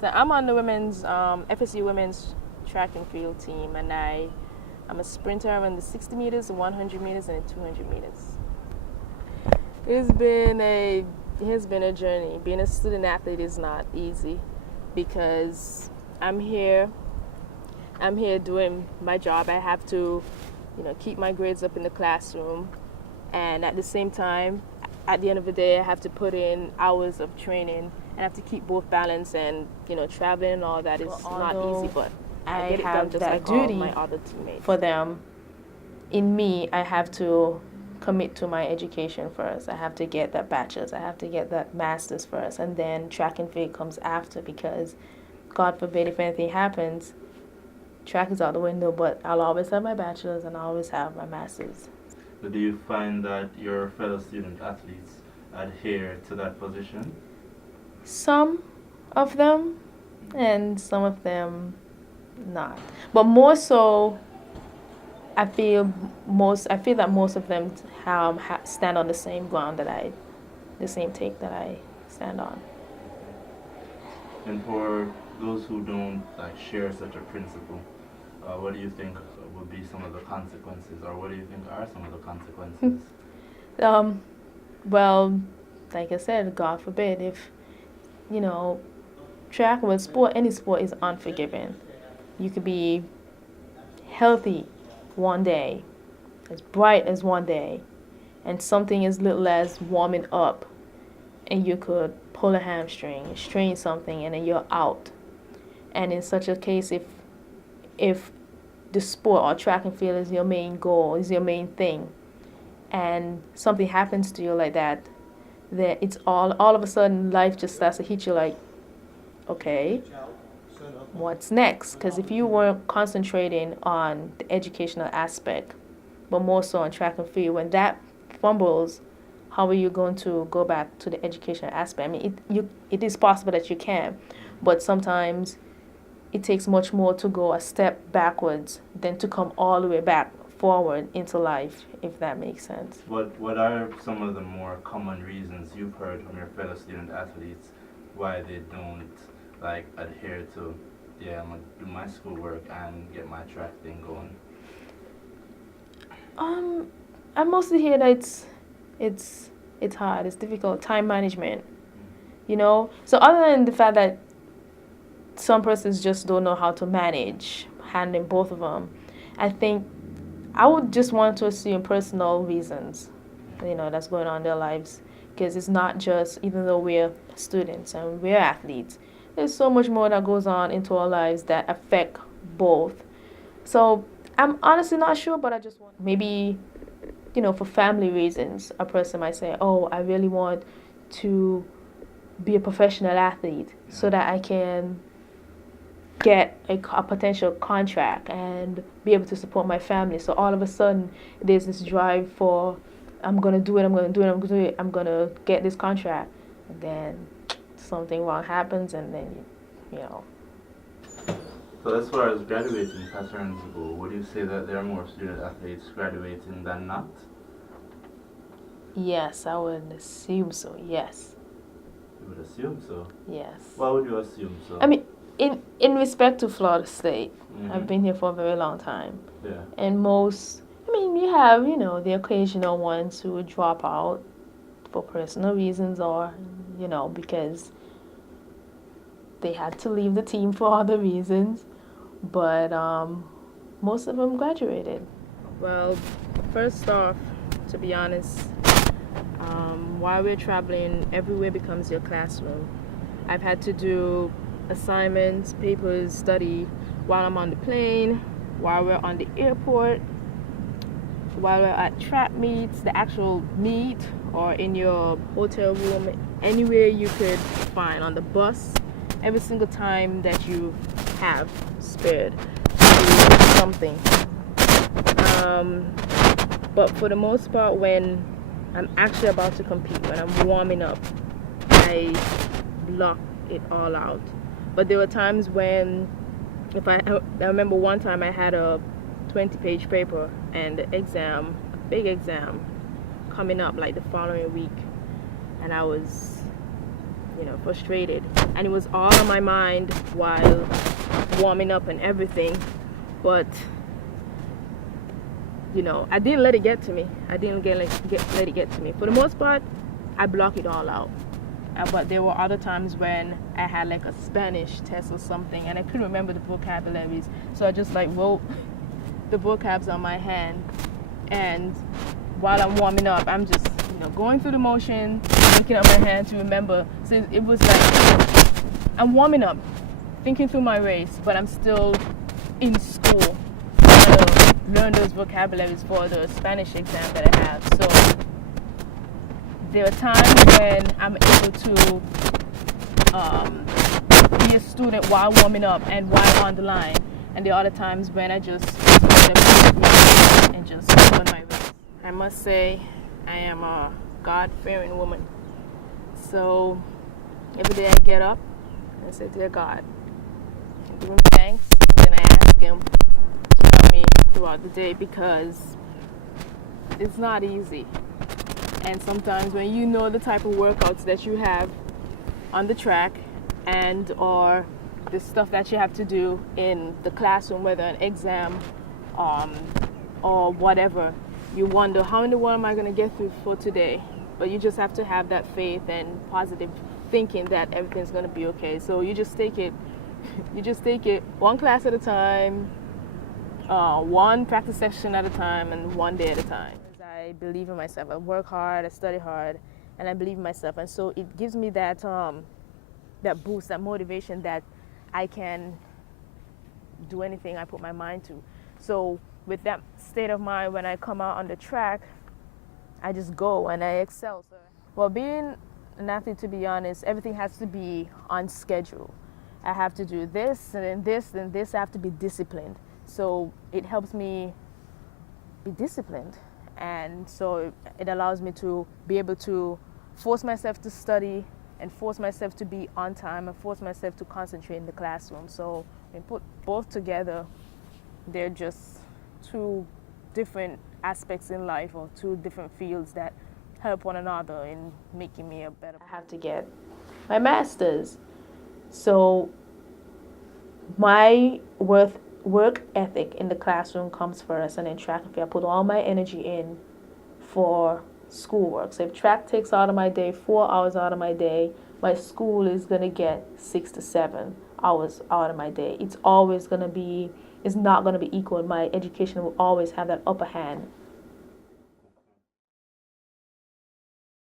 So I'm on the women's FSU women's track and field team, and I'm a sprinter on the 60 meters, the 100 meters, and the 200 meters. It has been a journey. Being a student athlete is not easy because I'm here doing my job. I have to, keep my grades up in the classroom, and at the same time, at the end of the day, I have to put in hours of training and have to keep both balance and traveling and all that is not easy, but I get it done just like all my other teammates. For them, in me, I have to commit to my education first. I have to get that bachelor's, I have to get that master's first, and then track and field comes after, because God forbid if anything happens, track is out the window, but I'll always have my bachelor's and I'll always have my master's. But do you find that your fellow student athletes adhere to that position? Some of them, and some of them not. But more so, I feel that most of them stand on the same ground the same take that I stand on. And for those who don't share such a principle, what do you think would be some of the consequences, or what do you think are some of the consequences? Well, like I said, God forbid if track or sport, any sport is unforgiving. You could be healthy one day, as bright as one day, and something as little as warming up, and you could pull a hamstring, strain something, and then you're out. And in such a case, if the sport or track and field is your main goal, is your main thing, and something happens to you like that, then it's all of a sudden life just starts to hit you like, okay, what's next? Because if you weren't concentrating on the educational aspect, but more so on track and field, when that fumbles, how are you going to go back to the educational aspect? I mean, it is possible that you can, but sometimes it takes much more to go a step backwards than to come all the way back forward into life, if that makes sense. What are some of the more common reasons you've heard from your fellow student athletes why they don't adhere to, I'm gonna do my schoolwork and get my track thing going? I mostly hear that it's hard, it's difficult, time management, So other than the fact that some persons just don't know how to manage handling both of them, I think I would just want to assume personal reasons, that's going on in their lives, because it's not just, even though we're students and we're athletes, there's so much more that goes on into our lives that affect both. So I'm honestly not sure, but I just want, maybe, for family reasons, a person might say, oh, I really want to be a professional athlete so that I can get a potential contract and be able to support my family. So all of a sudden, there's this drive for, I'm going to do it, I'm going to get this contract. And then something wrong happens, and then, So as far as graduating patterns go, would you say that there are more student athletes graduating than not? Yes, I would assume so, yes. You would assume so? Yes. Why would you assume so? I mean, in respect to Florida State, Mm-hmm. I've been here for a very long time. Yeah. And you have, the occasional ones who would drop out for personal reasons or, because they had to leave the team for other reasons. But most of them graduated. Well, first off, to be honest, while we're traveling, everywhere becomes your classroom. I've had to do assignments, papers, study while I'm on the plane, while we're on the airport, while we're at track meets, the actual meet, or in your hotel room, anywhere you could find, on the bus, every single time that you have spared to do something. But for the most part, when I'm actually about to compete, when I'm warming up, I block it all out. But there were times when, I remember one time I had a 20-page paper and exam, a big exam, coming up like the following week, and I was frustrated, and it was all on my mind while warming up and everything. But I didn't let it get to me. I didn't let it get to me. For the most part, I block it all out. But there were other times when I had like a Spanish test or something, and I couldn't remember the vocabularies, so I just like wrote the vocabs on my hand, and while I'm warming up, I'm just going through the motion, looking at my hand to remember. So it was like I'm warming up, thinking through my race, but I'm still in school trying to learn those vocabularies for the Spanish exam that I have. So there are times when I'm able to be a student while warming up and while on the line, and there are other times when I just and just run my race. I must say, I am a God-fearing woman. So every day I get up and say, "Dear God," I give Him thanks, and then I ask Him to help me throughout the day, because it's not easy. And sometimes when you know the type of workouts that you have on the track and or the stuff that you have to do in the classroom, whether an exam or whatever, you wonder, how in the world am I going to get through for today? But you just have to have that faith and positive thinking that everything's going to be okay. So you just take it one class at a time, one practice session at a time, and one day at a time. I believe in myself. I work hard, I study hard, and I believe in myself. And so it gives me that that boost, that motivation that I can do anything I put my mind to. So with that state of mind, when I come out on the track, I just go and I excel. So, well, being an athlete, to be honest, everything has to be on schedule. I have to do this, and then this, and this. I have to be disciplined. So it helps me be disciplined. And so it allows me to be able to force myself to study and force myself to be on time and force myself to concentrate in the classroom. So when put both together, they're just two different aspects in life, or two different fields that help one another in making me a better person. I have to get my master's. So my work ethic in the classroom comes first, and then track and field. I put all my energy in for schoolwork. So if track takes out of my day, 4 hours out of my day, my school is going to get 6 to 7 hours out of my day. It's not going to be equal. My education will always have that upper hand